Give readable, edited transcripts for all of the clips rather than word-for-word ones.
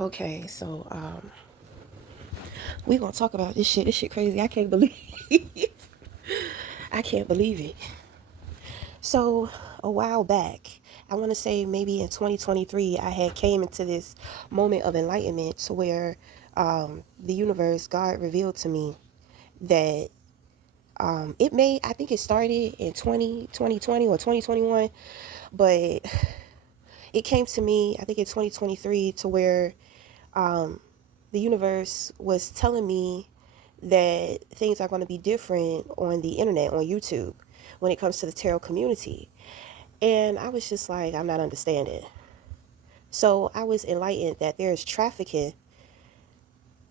Okay, so we gonna talk about this shit. This shit crazy. I can't believe I can't believe it. So a while back, I want to say maybe in 2023, I had came into this moment of enlightenment to where the universe, God revealed to me that I think it started in 2020 or 2021, but it came to me, I think in 2023, to where the universe was telling me that things are going to be different on the internet, on YouTube, when it comes to the tarot community. And I was just like, I'm not understanding. So I was enlightened that there's trafficking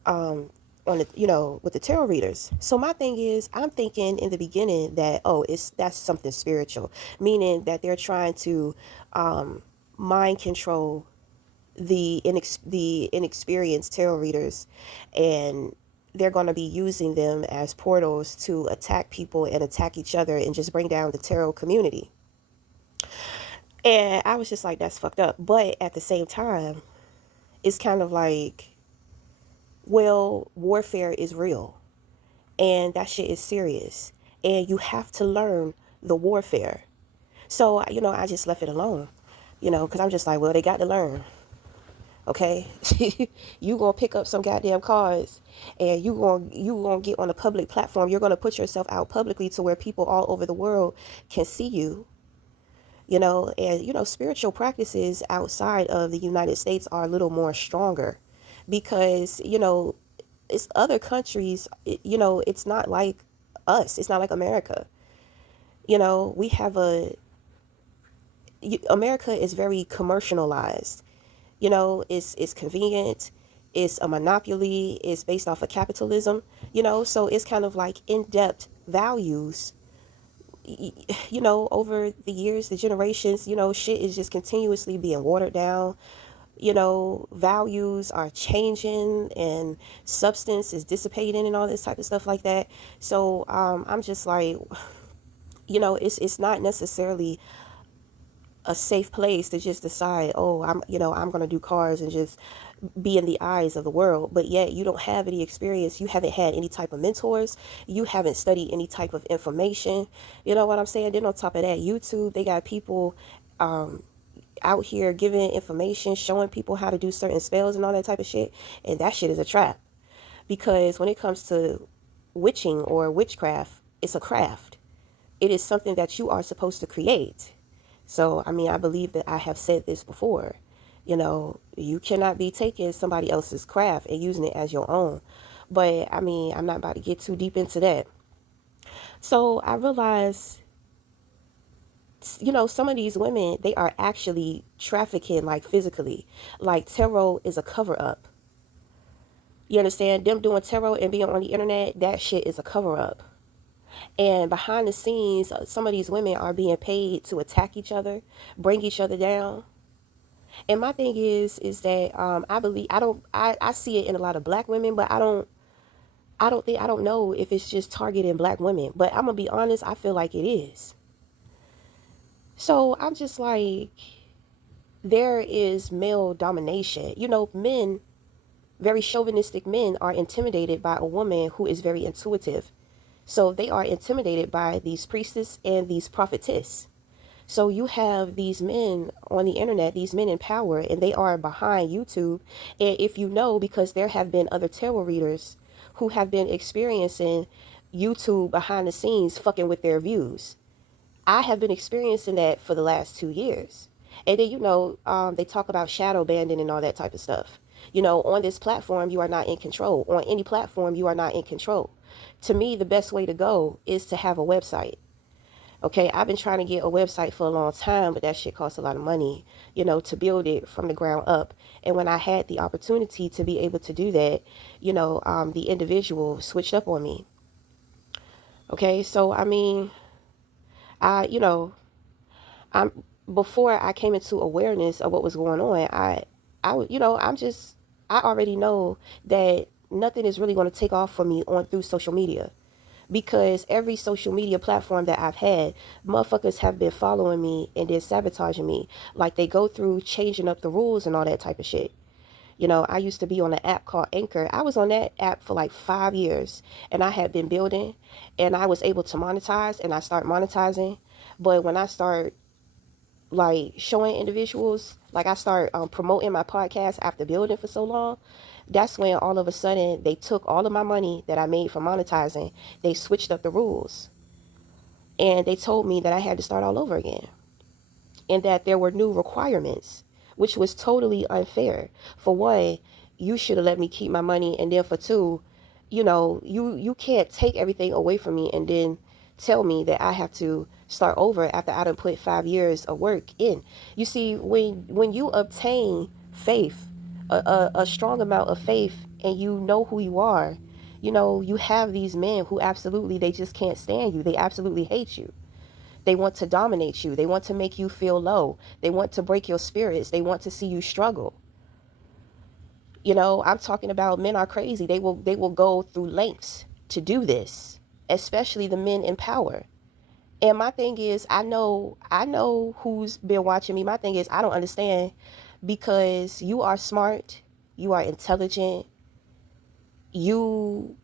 on the, with the tarot readers. So my thing is, I'm thinking in the beginning that, oh, that's something spiritual, meaning that they're trying to mind control the inexperienced tarot readers, and they're going to be using them as portals to attack people and attack each other and just bring down the tarot community. And I was just like, that's fucked up. But at the same time, it's kind of like, well, warfare is real and that shit is serious. And you have to learn the warfare. So, I just left it alone, because I'm just like, well, they got to learn. Okay, you gonna pick up some goddamn cards, and you gonna get on a public platform. You're gonna put yourself out publicly to where people all over the world can see you. And spiritual practices outside of the United States are a little more stronger, because it's other countries. It's not like us. It's not like America. We have America is very commercialized. It's convenient, it's a monopoly, it's based off of capitalism, so it's kind of like in-depth values. Over the years, the generations, shit is just continuously being watered down. Values are changing and substance is dissipating and all this type of stuff like that. So I'm just like, it's not necessarily a safe place to just decide, oh, I'm going to do cars and just be in the eyes of the world. But yet you don't have any experience. You haven't had any type of mentors. You haven't studied any type of information. You know what I'm saying? Then on top of that, YouTube, they got people out here giving information, showing people how to do certain spells and all that type of shit. And that shit is a trap. Because when it comes to witching or witchcraft, it's a craft. It is something that you are supposed to create. So, I mean, I believe that I have said this before. You cannot be taking somebody else's craft and using it as your own. But, I mean, I'm not about to get too deep into that. So, I realized, some of these women, they are actually trafficking, like, physically. Like, tarot is a cover up. You understand? Them doing tarot and being on the internet, that shit is a cover up. And behind the scenes, some of these women are being paid to attack each other, bring each other down. And my thing is that I believe I see it in a lot of black women, but I don't know if it's just targeting black women. But I'm gonna be honest, I feel like it is. So I'm just like, there is male domination. Men, very chauvinistic men, are intimidated by a woman who is very intuitive. So they are intimidated by these priestess and these prophetess. So you have these men on the internet, these men in power, and they are behind YouTube. And if you know, because there have been other tarot readers who have been experiencing YouTube behind the scenes fucking with their views. I have been experiencing that for the last 2 years. And then, they talk about shadow banning and all that type of stuff. On this platform, you are not in control. On any platform, you are not in control. To me, the best way to go is to have a website. Okay, I've been trying to get a website for a long time, but that shit costs a lot of money, to build it from the ground up. And when I had the opportunity to be able to do that, the individual switched up on me. Okay, so I mean, I, you know, I'm before I came into awareness of what was going on, I already know that nothing is really going to take off for me on through social media, because every social media platform that I've had, motherfuckers have been following me and then sabotaging me. Like, they go through changing up the rules and all that type of shit. I used to be on an app called Anchor. I was on that app for like 5 years, and I had been building, and I was able to monetize, and I start monetizing. But when I start like showing individuals, like I start promoting my podcast after building for so long, that's when all of a sudden they took all of my money that I made from monetizing, they switched up the rules, and they told me that I had to start all over again, and that there were new requirements, which was totally unfair. For one, you should have let me keep my money, and then for two, you can't take everything away from me and then tell me that I have to start over after I done put 5 years of work in. You see, when you obtain faith, a strong amount of faith, and you know who you are, you have these men who absolutely, they just can't stand you. They absolutely hate you. They want to dominate you. They want to make you feel low. They want to break your spirits. They want to see you struggle. I'm talking about men are crazy. They will go through lengths to do this, especially the men in power. And my thing is, I know who's been watching me. My thing is, I don't understand, because you are smart, you are intelligent, you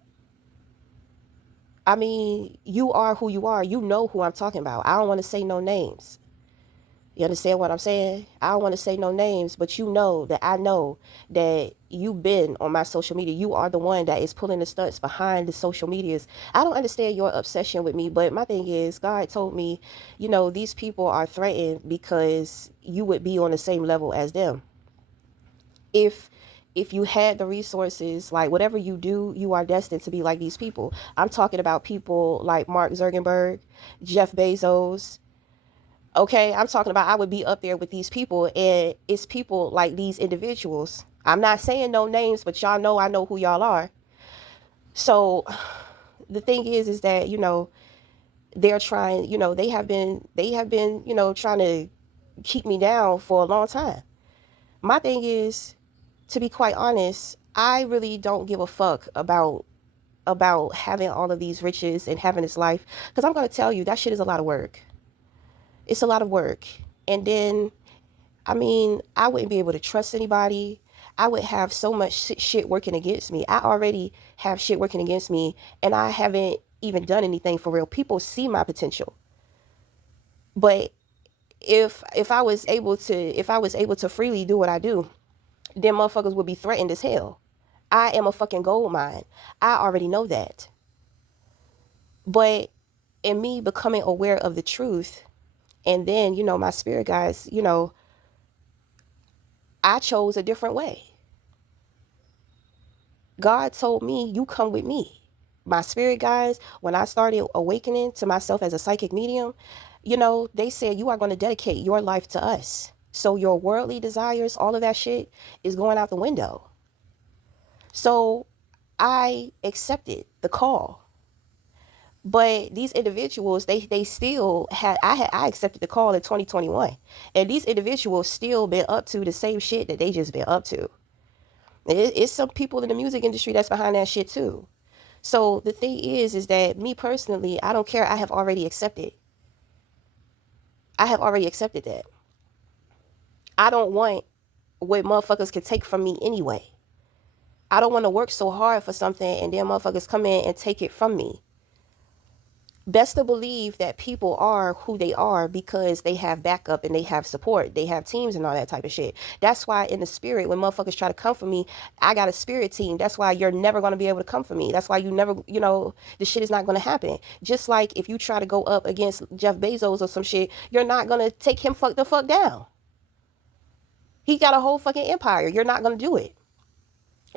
I mean, you are who you are. You know who I'm talking about. I don't want to say no names. You understand what I'm saying? I don't want to say no names, but you know that I know that you've been on my social media. You are the one that is pulling the stunts behind the social medias. I don't understand your obsession with me, but my thing is, God told me, these people are threatened because you would be on the same level as them. If you had the resources, like whatever you do, you are destined to be like these people. I'm talking about people like Mark Zuckerberg, Jeff Bezos. Okay, I'm talking about, I would be up there with these people, and it's people like these individuals. I'm not saying no names, but y'all know I know who y'all are. So the thing is that, they're trying, they have been, trying to keep me down for a long time. My thing is, to be quite honest, I really don't give a fuck about having all of these riches and having this life, because I'm going to tell you, that shit is a lot of work. It's a lot of work. And then, I mean, I wouldn't be able to trust anybody. I would have so much shit working against me. I already have shit working against me, and I haven't even done anything for real. People see my potential. But if I was able to freely do what I do, then motherfuckers would be threatened as hell. I am a fucking gold mine. I already know that. But in me becoming aware of the truth, and then, my spirit guys, I chose a different way. God told me, you come with me. My spirit guys, when I started awakening to myself as a psychic medium, they said, you are going to dedicate your life to us. So your worldly desires, all of that shit is going out the window. So I accepted the call. But these individuals, they still I accepted the call in 2021. And these individuals still been up to the same shit that they just been up to. It's some people in the music industry that's behind that shit too. So the thing is that me personally, I don't care. I have already accepted. I have already accepted that. I don't want what motherfuckers can take from me anyway. I don't want to work so hard for something and then motherfuckers come in and take it from me. Best to believe that people are who they are because they have backup and they have support. They have teams and all that type of shit. That's why in the spirit, when motherfuckers try to come for me, I got a spirit team. That's why you're never going to be able to come for me. That's why you never, the shit is not going to happen. Just like if you try to go up against Jeff Bezos or some shit, you're not going to take him the fuck down. He got a whole fucking empire. You're not going to do it.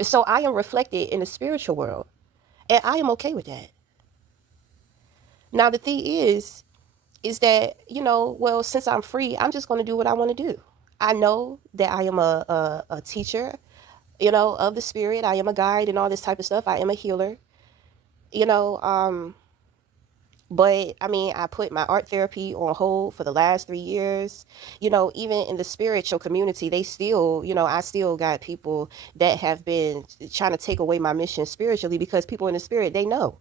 So I am reflected in the spiritual world, and I am okay with that. Now the thing is that, well, since I'm free, I'm just going to do what I want to do. I know that I am a teacher, of the spirit. I am a guide and all this type of stuff. I am a healer, you know, but I mean, I put my art therapy on hold for the last 3 years. Even in the spiritual community, they still, I still got people that have been trying to take away my mission spiritually, because people in the spirit, they know.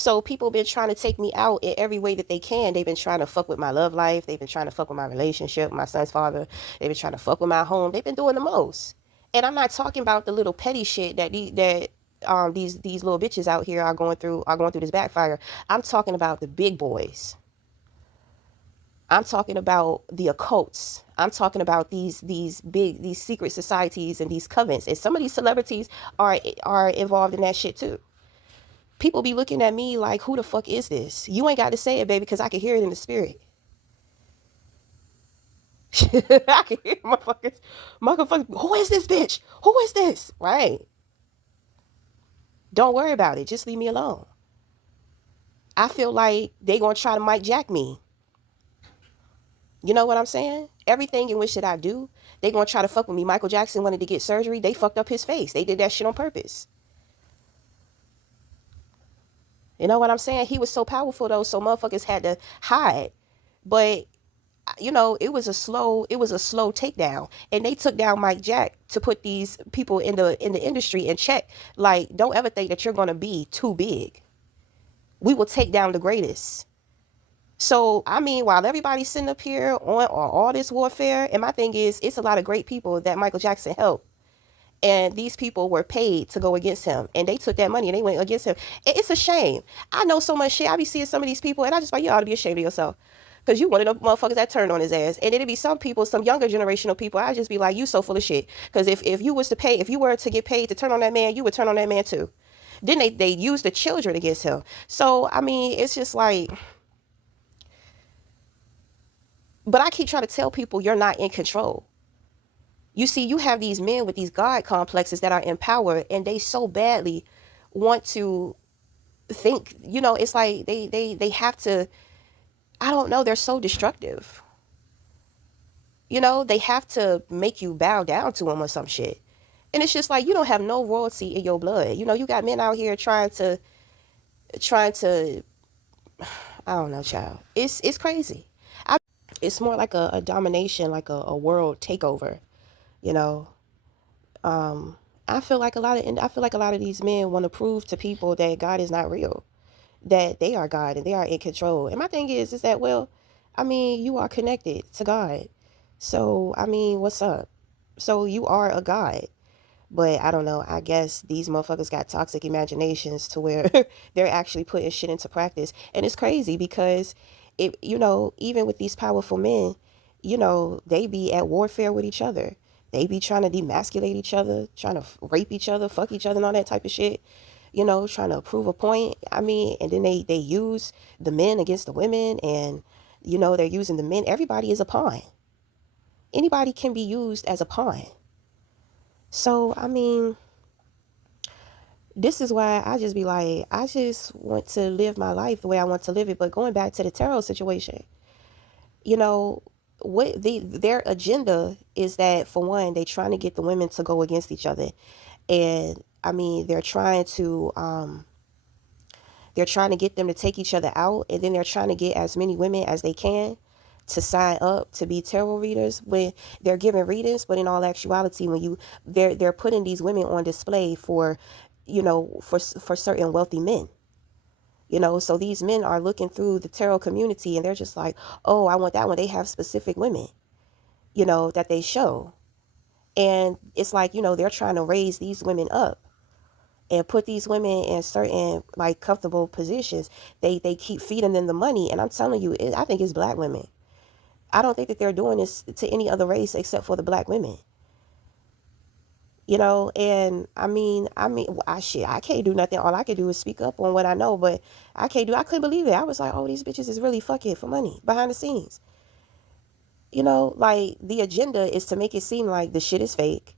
So people been trying to take me out in every way that they can. They've been trying to fuck with my love life. They've been trying to fuck with my relationship, my son's father. They've been trying to fuck with my home. They've been doing the most. And I'm not talking about the little petty shit that these little bitches out here are going through this backfire. I'm talking about the big boys. I'm talking about the occults. I'm talking about these secret societies and these covens. And some of these celebrities are involved in that shit too. People be looking at me like, who the fuck is this? You ain't got to say it, baby, because I can hear it in the spirit. I can hear motherfuckers. Who is this bitch? Who is this? Right. Don't worry about it. Just leave me alone. I feel like they gonna try to Mike Jack me. You know what I'm saying? Everything in which that I do, they gonna try to fuck with me. Michael Jackson wanted to get surgery. They fucked up his face. They did that shit on purpose. You know what I'm saying? He was so powerful though, so motherfuckers had to hide. But it was a slow takedown, and they took down Mike Jack to put these people in the industry in check. Like, don't ever think that you're gonna be too big. We will take down the greatest. So I mean, while everybody's sitting up here on all this warfare, and my thing is, it's a lot of great people that Michael Jackson helped, and these people were paid to go against him, and they took that money and they went against him. It's a shame. I know so much shit. I be seeing some of these people, and I just like, you ought to be ashamed of yourself. Because you one of the motherfuckers that turned on his ass. And it'd be some people, some younger generational people, I just be like, you so full of shit. Because if you was to pay, if you were to get paid to turn on that man, you would turn on that man too. Then they use the children against him. So, I mean, it's just like, but I keep trying to tell people you're not in control. You see, you have these men with these God complexes that are in power, and they so badly want to think, it's like they have to, I don't know, they're so destructive. They have to make you bow down to them or some shit. And it's just like, you don't have no royalty in your blood. You got men out here trying to I don't know, child. It's crazy. It's more like a domination, like a world takeover, you know. Um, I feel like a lot of these men want to prove to people that God is not real, that they are God and they are in control. And my thing is that, well, I mean, you are connected to God. So, I mean, what's up? So you are a God. But I don't know. I guess these motherfuckers got toxic imaginations to where they're actually putting shit into practice. And it's crazy because even with these powerful men, they be at warfare with each other. They be trying to demasculate each other, trying to rape each other, fuck each other, and all that type of shit. Trying to prove a point. I mean, and then they use the men against the women, and they're using the men. Everybody is a pawn. Anybody can be used as a pawn. So, I mean, this is why I just be like, I just want to live my life the way I want to live it. But going back to the tarot situation, you know, their agenda is that, for one, they're trying to get the women to go against each other. And I mean, they're trying to get them to take each other out, and then they're trying to get as many women as they can to sign up to be tarot readers when they're giving readings. But in all actuality, they're putting these women on display for certain wealthy men. So these men are looking through the tarot community, and they're just like, oh, I want that one. They have specific women that they show, and it's like, they're trying to raise these women up and put these women in certain, like, comfortable positions. They keep feeding them the money, and I'm telling you, I think it's black women. I don't think that they're doing this to any other race except for the black women. And I can't do nothing. All I can do is speak up on what I know, but I couldn't believe it. I was like, oh, these bitches is really fucking for money behind the scenes. Like, the agenda is to make it seem like the shit is fake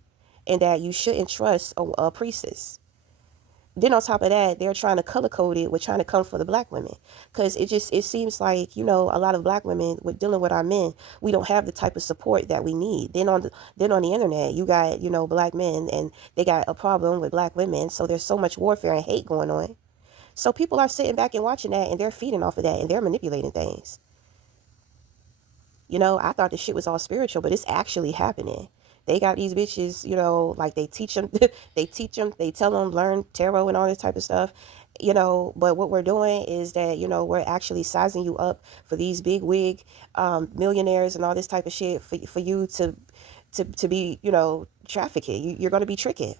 and that you shouldn't trust a priestess. Then on top of that, they're trying to color code it with trying to come for the black women. Because it seems like, a lot of black women, with dealing with our men, we don't have the type of support that we need. Then on the internet, you got, black men, and they got a problem with black women. So there's so much warfare and hate going on. So people are sitting back and watching that, and they're feeding off of that, and they're manipulating things. I thought the shit was all spiritual, but it's actually happening. They got these bitches, like, they teach them, they tell them, learn tarot and all this type of stuff. But what we're doing is that, we're actually sizing you up for these big wig millionaires and all this type of shit for you to be, trafficking. You're going to be tricked.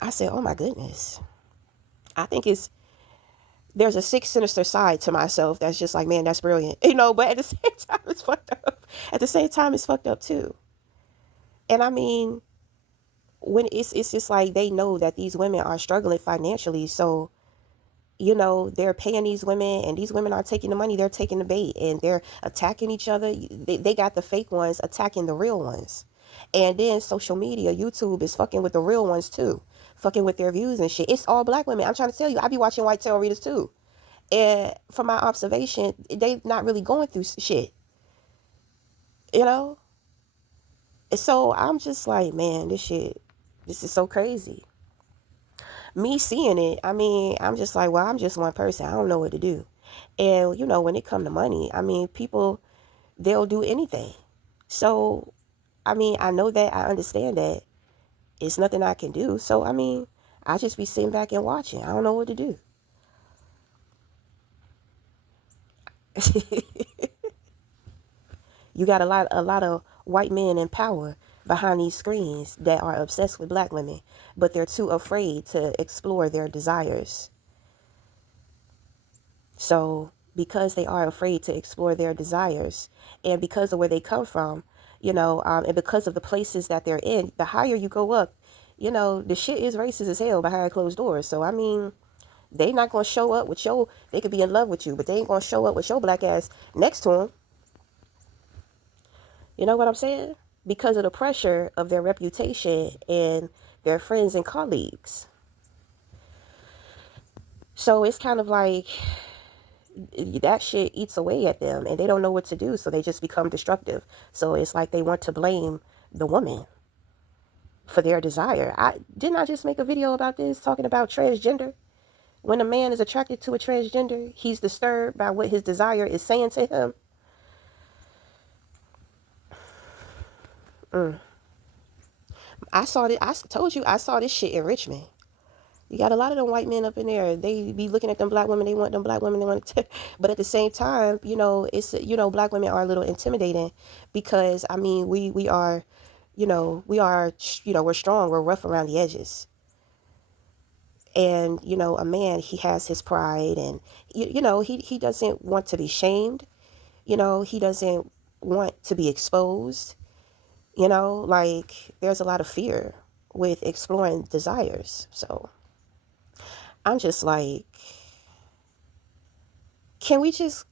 I said, oh my goodness. I think there's a sixth sinister side to myself that's just like, man, that's brilliant. But at the same time, it's fucked up. At the same time, it's fucked up too. And I mean, when it's just like they know that these women are struggling financially. So, they're paying these women, and these women are taking the money, they're taking the bait, and they're attacking each other. They got the fake ones attacking the real ones. And then social media, YouTube is fucking with the real ones too, fucking with their views and shit. It's all black women. I'm trying to tell you, I be watching white tarot readers too. And from my observation, they not really going through shit, you know? So I'm just like, man, this is so crazy. Me seeing it, I mean, I'm just like, well, I'm just one person. I don't know what to do. And, when it come to money, I mean, people, they'll do anything. So, I mean, I know that, I understand that it's nothing I can do. So, I mean, I just be sitting back and watching. I don't know what to do. You got a lot of white men in power behind these screens that are obsessed with black women, but they're too afraid to explore their desires. So, because they are afraid to explore their desires, and because of where they come from, and because of the places that they're in, the higher you go up, the shit is racist as hell behind closed doors. So, I mean, they not gonna show up with they could be in love with you, but they ain't gonna show up with your black ass next to them. You know what I'm saying? Because of the pressure of their reputation and their friends and colleagues. So it's kind of like that shit eats away at them, and they don't know what to do, so they just become destructive. So it's like they want to blame the woman for their desire. I just make a video about this, talking about transgender. When a man is attracted to a transgender, he's disturbed by what his desire is saying to him. I saw it. I told you I saw this shit in Richmond. You got a lot of them white men up in there. They be looking at them black women. They want them black women. They want to, but at the same time, it's black women are a little intimidating, because I mean we are, we're strong. We're rough around the edges. And a man, he has his pride, and he doesn't want to be shamed. He doesn't want to be exposed. Like, there's a lot of fear with exploring desires. So I'm just like, can we just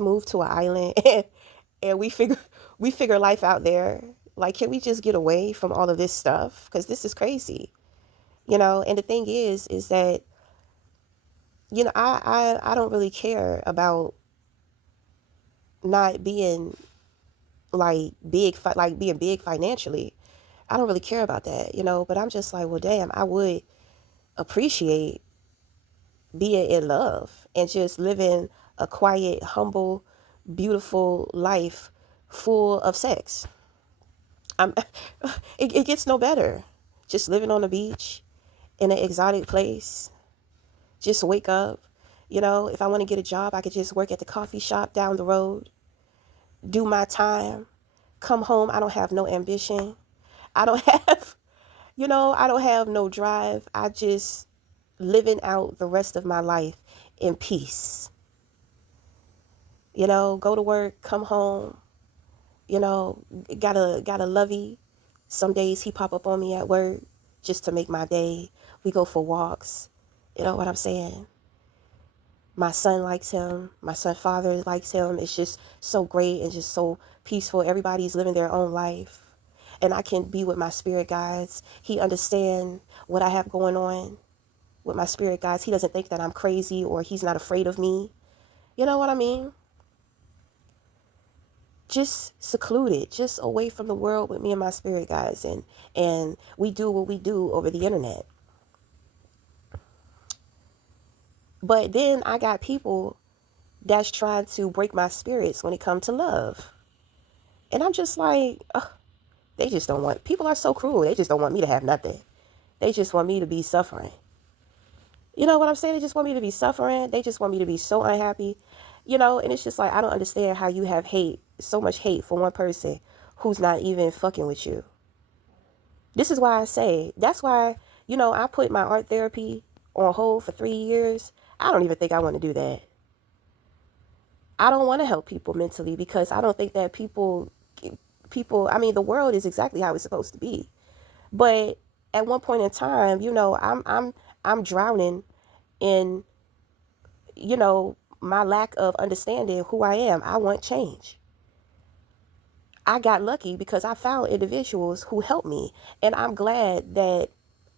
move to an island and we figure life out there? Like, can we just get away from all of this stuff? Because this is crazy. And the thing is that, I don't really care about not being like like being big financially. I don't really care about that, but I'm just like, well, damn, I would appreciate being in love and just living a quiet, humble, beautiful life full of sex. I'm, it gets no better. Just living on the beach in an exotic place. Just wake up. If I want to get a job, I could just work at the coffee shop down the road, do my time, come home. I don't have no ambition. I don't have, I don't have no drive. I just living out the rest of my life in peace. Go to work, come home, you know, got a lovey. Some days he pop up on me at work just to make my day. We go for walks. You know what I'm saying? My son likes him. My son father likes him. It's just so great and just so peaceful. Everybody's living their own life. And I can be with my spirit guides. He understands what I have going on with my spirit guides. He doesn't think that I'm crazy, or he's not afraid of me. You know what I mean? Just secluded, just away from the world with me and my spirit guides. And we do what we do over the internet. But then I got people that's trying to break my spirits when it comes to love. And I'm just like, ugh, they just don't want, people are so cruel. They just don't want me to have nothing. They just want me to be suffering. You know what I'm saying? They just want me to be suffering. They just want me to be so unhappy. And it's just like, I don't understand how you have hate, so much hate for one person who's not even fucking with you. This is why I say, that's why, I put my art therapy on hold for 3 years. I don't even think I want to do that. I don't want to help people mentally because I don't think that I mean, the world is exactly how it's supposed to be. But at one point in time, I'm drowning in, my lack of understanding who I am. I want change. I got lucky because I found individuals who helped me. And I'm glad that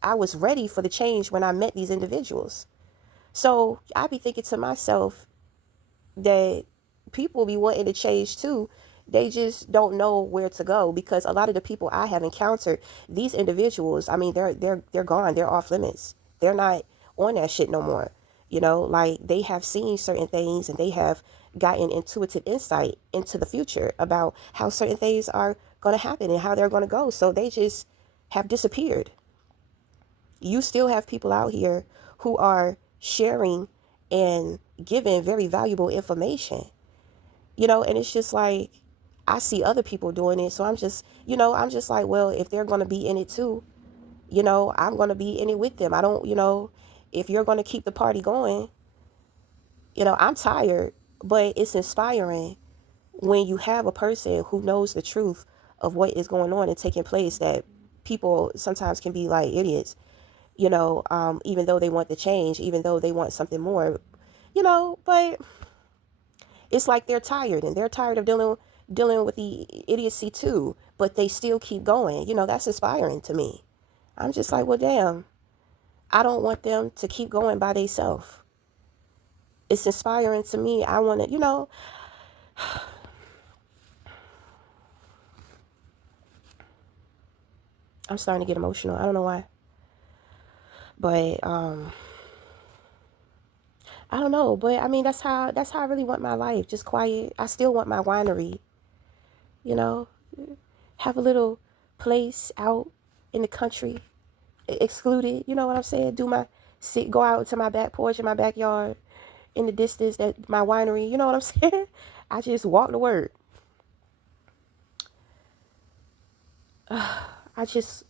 I was ready for the change when I met these individuals. So I be thinking to myself that people be wanting to change too. They just don't know where to go because a lot of the people I have encountered, these individuals, I mean, they're gone. They're off limits. They're not on that shit no more. Like they have seen certain things and they have gotten intuitive insight into the future about how certain things are going to happen and how they're going to go. So they just have disappeared. You still have people out here who are sharing and giving very valuable information, and it's just like, I see other people doing it. So I'm just like, well, if they're going to be in it too, I'm going to be in it with them. I don't, if you're going to keep the party going, I'm tired, but it's inspiring when you have a person who knows the truth of what is going on and taking place, that people sometimes can be like idiots, even though they want the change, even though they want something more, but it's like they're tired and they're tired of dealing with the idiocy too, but they still keep going. That's inspiring to me. I'm just like, well, damn, I don't want them to keep going by themselves. It's inspiring to me. I want to, I'm starting to get emotional. I don't know why, but I don't know. But I mean, that's how I really want my life. Just quiet. I still want my winery. You know, have a little place out in the country, excluded. You know what I'm saying? Go out to my back porch in my backyard, in the distance, that my winery. You know what I'm saying? I just walk to work. I just,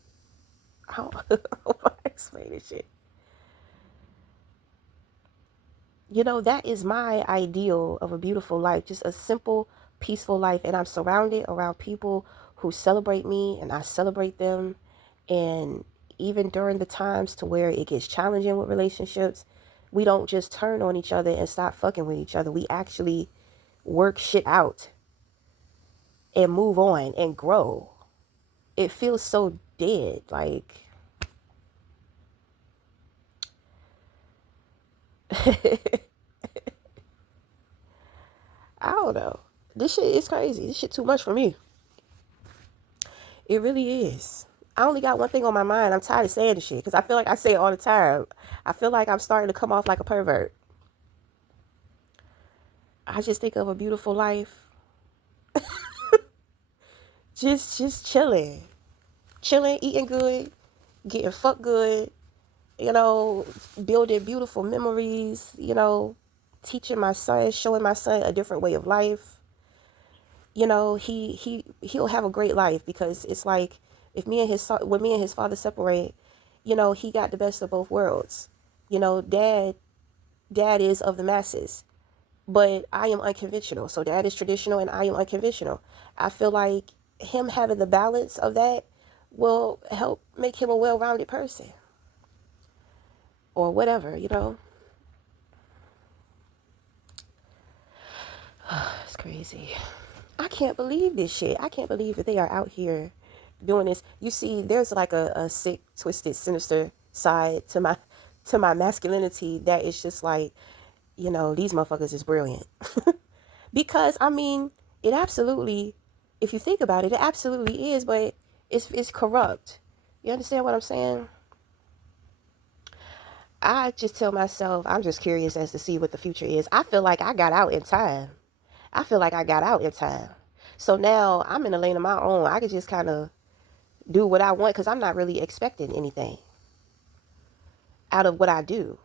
I don't, I don't know how to explain this shit. That is my ideal of a beautiful life. Just a simple, peaceful life. And I'm surrounded around people who celebrate me and I celebrate them. And even during the times to where it gets challenging with relationships, we don't just turn on each other and stop fucking with each other. We actually work shit out and move on and grow. It feels so dead. Like, I don't know. This shit is crazy. This shit too much for me. It really is. I only got one thing on my mind. I'm tired of saying this shit because I feel like I say it all the time. I feel like I'm starting to come off like a pervert. I just think of a beautiful life. Just chilling, eating good, getting fucked good, you know, building beautiful memories, teaching my son, showing my son a different way of life. He'll have a great life because it's like, if when me and his father separate, he got the best of both worlds. Dad is of the masses, but I am unconventional. So dad is traditional and I am unconventional. I feel like him having the balance of that will help make him a well-rounded person or whatever. It's crazy. I can't believe this shit. I can't believe that they are out here doing this. You see, there's like a sick, twisted, sinister side to my masculinity that is just like, these motherfuckers is brilliant. Because I mean, it absolutely, if you think about it, it absolutely is, but it's corrupt. You understand what I'm saying? I just tell myself, I'm just curious as to see what the future is. I feel like I got out in time. I feel like I got out in time. So now I'm in a lane of my own. I could just kind of do what I want because I'm not really expecting anything. out of what I do.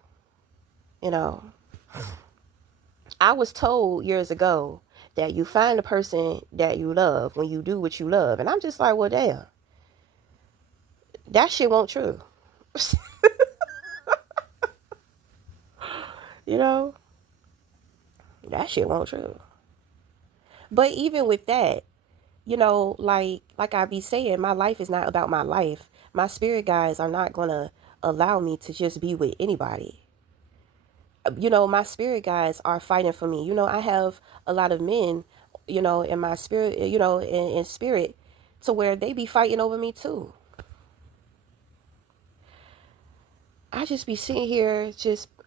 You know, I was told years ago that you find the person that you love when you do what you love. And I'm just like, well, damn, that shit won't true. You know, that shit won't true. But even with that, like I be saying, my life is not about my life. My spirit guides are not gonna allow me to just be with anybody. My spirit guides are fighting for me. I have a lot of men, in my spirit, in spirit, to where they be fighting over me too. I just be sitting here,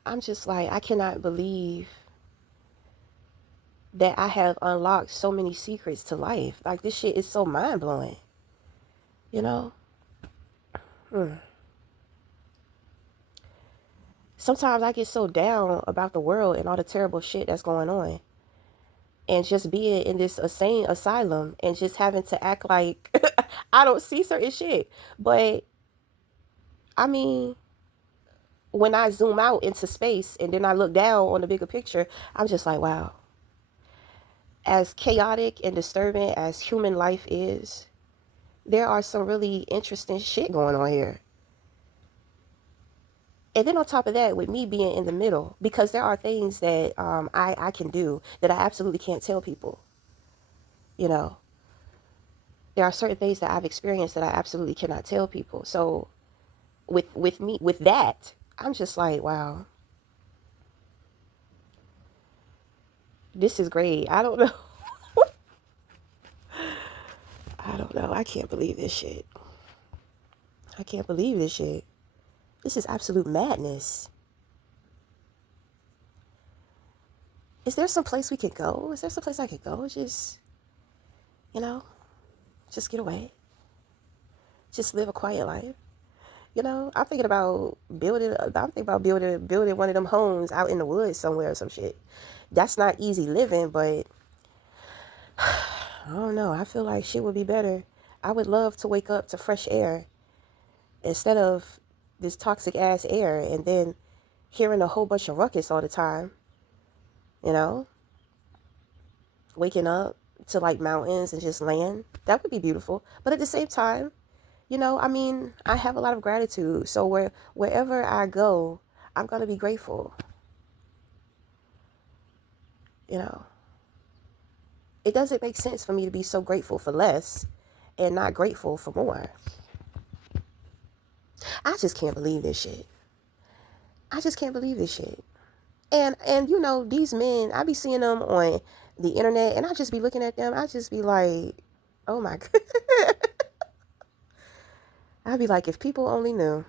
I'm just like, I cannot believe that I have unlocked so many secrets to life. Like, this shit is so mind blowing, you know? Hmm. Sometimes I get so down about the world and all the terrible shit that's going on. And just being in this insane asylum and just having to act like I don't see certain shit. But I mean, when I zoom out into space and then I look down on the bigger picture, I'm just like, wow. As chaotic and disturbing as human life is, there are some really interesting shit going on here. And then on top of that, with me being in the middle, because there are things that I can do that I absolutely can't tell people. You know, there are certain things that I've experienced that I absolutely cannot tell people. So with me with that, I'm just like, wow, this is great. I don't know. I don't know. I can't believe this shit. I can't believe this shit. This is absolute madness. Is there some place we could go? Is there some place I could go? Just, you know, just get away. Just live a quiet life. I'm thinking about building one of them homes out in the woods somewhere or some shit. That's not easy living, but I don't know. I feel like shit would be better. I would love to wake up to fresh air instead of this toxic ass air and then hearing a whole bunch of ruckus all the time. You know, waking up to like mountains and just land. That would be beautiful. But at the same time, I have a lot of gratitude. So wherever I go, I'm going to be grateful. You know, it doesn't make sense for me to be so grateful for less and not grateful for more. I just can't believe this shit. I just can't believe this shit. And these men, I be seeing them on the internet and I just be looking at them. I just be like, oh my God. I'd be like, if people only knew.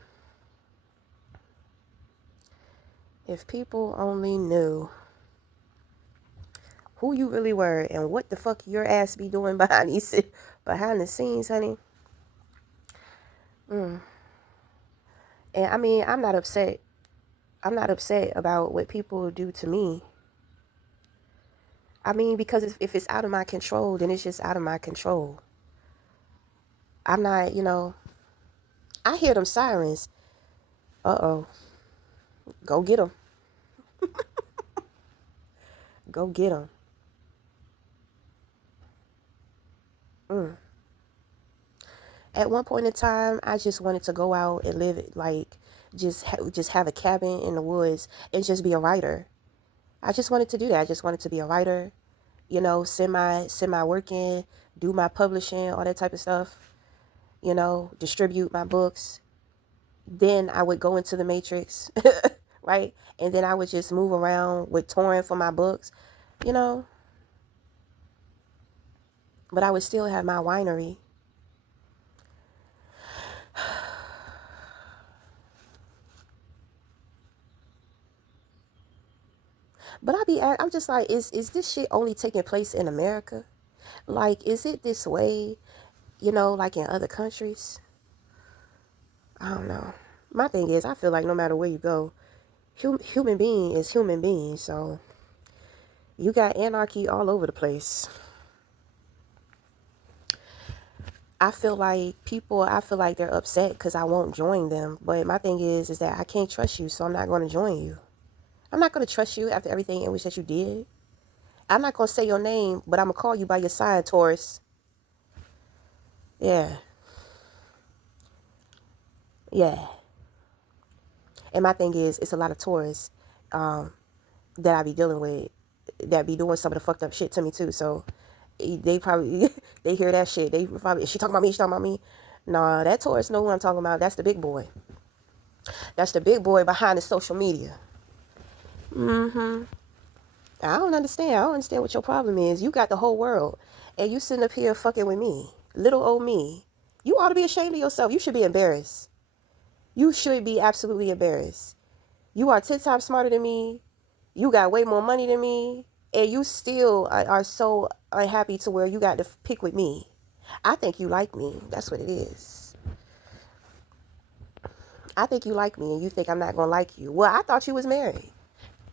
If people only knew who you really were and what the fuck your ass be doing behind the scenes, honey. And I mean, I'm not upset. I'm not upset about what people do to me. I mean, because if it's out of my control, then it's just out of my control. I'm not, I hear them sirens. Uh-oh. Go get them. Go get them. At one point in time, I just wanted to go out and live like just have a cabin in the woods and just be a writer. I just wanted to do that. I just wanted to be a writer, send my work in, do my publishing, all that type of stuff, distribute my books. Then I would go into the matrix, right? And then I would just move around with touring for my books, you know, but I would still have my winery. But I'm just like, is this shit only taking place in America? Like, is it this way, like in other countries? I don't know. My thing is, I feel like no matter where you go, human being is human being. So you got anarchy all over the place. I feel like they're upset because I won't join them. But my thing is that I can't trust you, so I'm not going to join you. I'm not going to trust you after everything in which that you did. I'm not going to say your name, but I'm going to call you by your sign, Taurus. Yeah. Yeah. And my thing is, it's a lot of Taurus that I be dealing with that be doing some of the fucked up shit to me too. So they probably, they hear that shit. They probably, is she talking about me? She talking about me? Nah, that Taurus know who I'm talking about. That's the big boy. That's the big boy behind the social media. Mm-hmm. I don't understand. I don't understand what your problem is. You got the whole world, and you sitting up here fucking with me, little old me. You ought to be ashamed of yourself. You should be embarrassed. You should be absolutely embarrassed. You are 10 times smarter than me. You got way more money than me, and you still are so unhappy to where you got to pick with me. I think you like me. That's what it is. I think you like me, and you think I'm not gonna like you. Well, I thought you was married.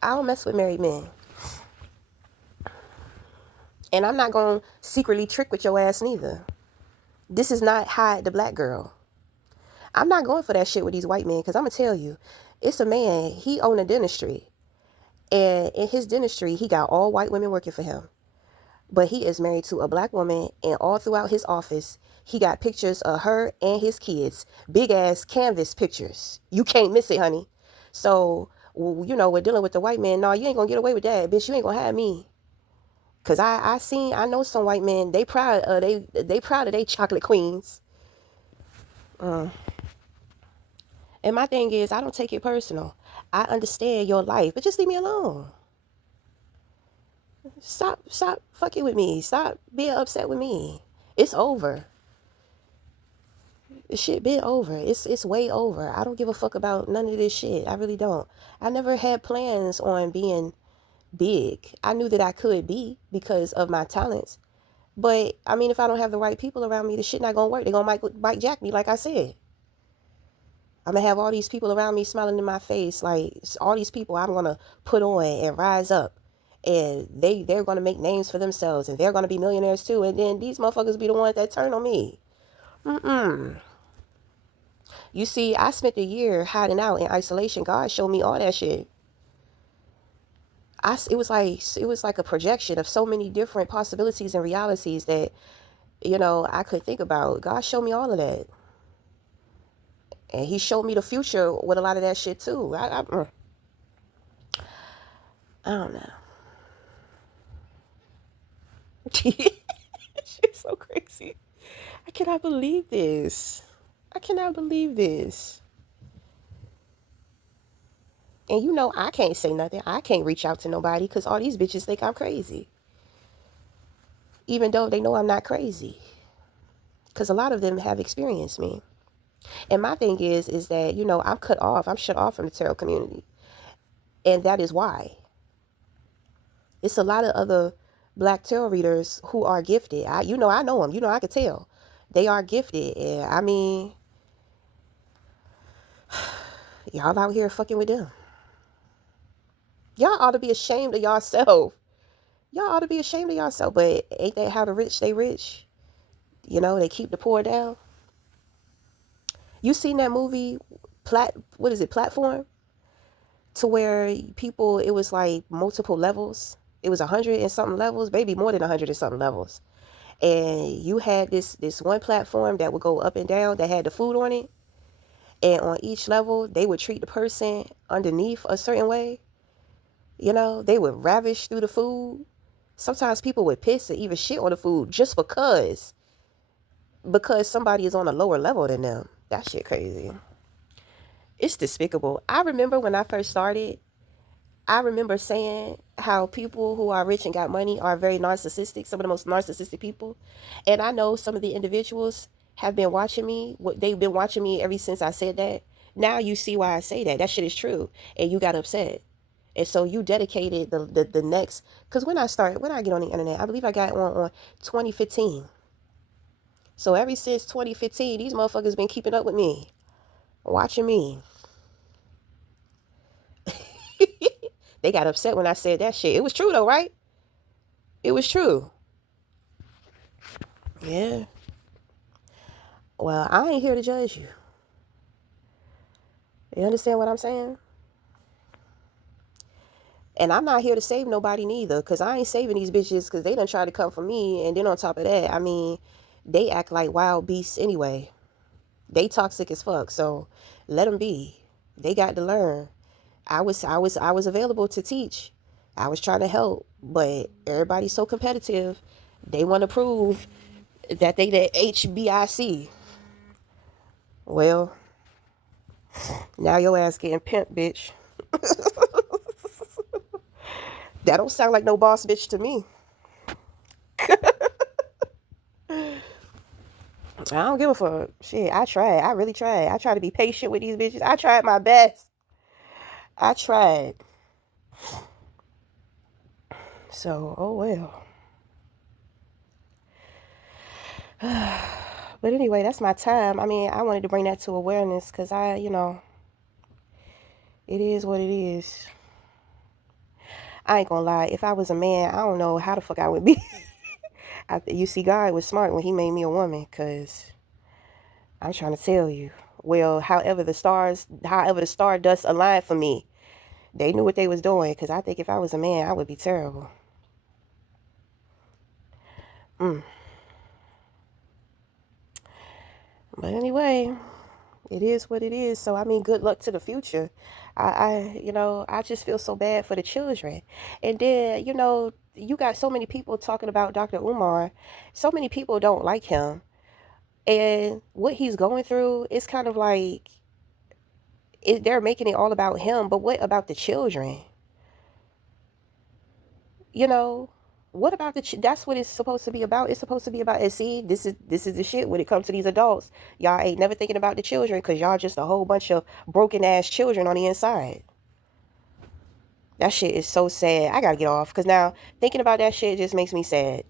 I don't mess with married men. And I'm not going to secretly trick with your ass neither. This is not hide the black girl. I'm not going for that shit with these white men because I'm going to tell you, it's a man, he owned a dentistry. And in his dentistry, he got all white women working for him. But he is married to a black woman, and all throughout his office, he got pictures of her and his kids. Big ass canvas pictures. You can't miss it, honey. So, you know, we're dealing with the white man. No, you ain't going to get away with that. Bitch, you ain't going to have me. Cause I know some white men, they proud of they chocolate queens. And my thing is, I don't take it personal. I understand your life, but just leave me alone. Stop fucking with me. Stop being upset with me. It's over. This shit been over. It's way over. I don't give a fuck about none of this shit. I really don't. I never had plans on being big. I knew that I could be because of my talents. But I mean, if I don't have the right people around me, the shit not gonna work. They gonna Mike Jack me, like I said. I'm gonna have all these people around me smiling in my face, like all these people I'm gonna put on and rise up, and they're gonna make names for themselves, and they're gonna be millionaires too. And then these motherfuckers be the ones that turn on me. You see, I spent a year hiding out in isolation. God showed me all that shit. It was like a projection of so many different possibilities and realities that I could think about. God showed me all of that. And he showed me the future with a lot of that shit too. I don't know. Shit's so crazy. I cannot believe this. I cannot believe this. And I can't say nothing. I can't reach out to nobody because all these bitches think I'm crazy. Even though they know I'm not crazy. Because a lot of them have experienced me. And my thing is that, I'm cut off. I'm shut off from the tarot community. And that is why. It's a lot of other black tarot readers who are gifted. I know them. I could tell. They are gifted. And I mean, y'all out here fucking with them. Y'all ought to be ashamed of yourself. Y'all ought to be ashamed of yourself. But ain't that how the rich stay rich? They keep the poor down. You seen that movie, what is it, Platform? To where people, it was like multiple levels. It was 100 and something levels, maybe more than 100 and something levels. And you had this one platform that would go up and down that had the food on it. And on each level, they would treat the person underneath a certain way. They would ravish through the food. Sometimes people would piss and even shit on the food just because somebody is on a lower level than them. That shit crazy. It's despicable. I remember when I first started, I remember saying how people who are rich and got money are very narcissistic, some of the most narcissistic people. And I know some of the individuals have been watching me. They've been watching me ever since I said that. Now you see why I say that. That shit is true. And you got upset. And so you dedicated the next, because when I get on the internet, I believe I got on 2015. So ever since 2015, these motherfuckers been keeping up with me, watching me. They got upset when I said that shit. It was true though, right? It was true. Yeah. Well, I ain't here to judge you. You understand what I'm saying? And I'm not here to save nobody neither, because I ain't saving these bitches because they done try to come for me. And then on top of that, I mean, they act like wild beasts anyway. They toxic as fuck. So let them be. They got to learn. I was available to teach. I was trying to help, but everybody's so competitive. They want to prove that they the HBIC. Well, now your ass getting pimped, bitch. That don't sound like no boss bitch to me. I don't give a fuck. Shit, I tried. I really tried. I tried to be patient with these bitches. I tried my best. I tried. So, oh well. But anyway, that's my time. I mean, I wanted to bring that to awareness because it is what it is. I ain't gonna lie. If I was a man, I don't know how the fuck I would be. You see, God was smart when he made me a woman because I'm trying to tell you. Well, however the star dust aligned for me, they knew what they was doing because I think if I was a man, I would be terrible. Mm. But anyway, it is what it is. So I mean, good luck to the future. I just feel so bad for the children. And then, you got so many people talking about Dr. Umar. So many people don't like him. And what he's going through is kind of like they're making it all about him, but what about the children? You know, what about that's what it's supposed to be about. It's supposed to be about, and see, this is the shit when it comes to these adults. Y'all ain't never thinking about the children because y'all just a whole bunch of broken ass children on the inside. That shit is so sad. I gotta get off because now thinking about that shit just makes me sad.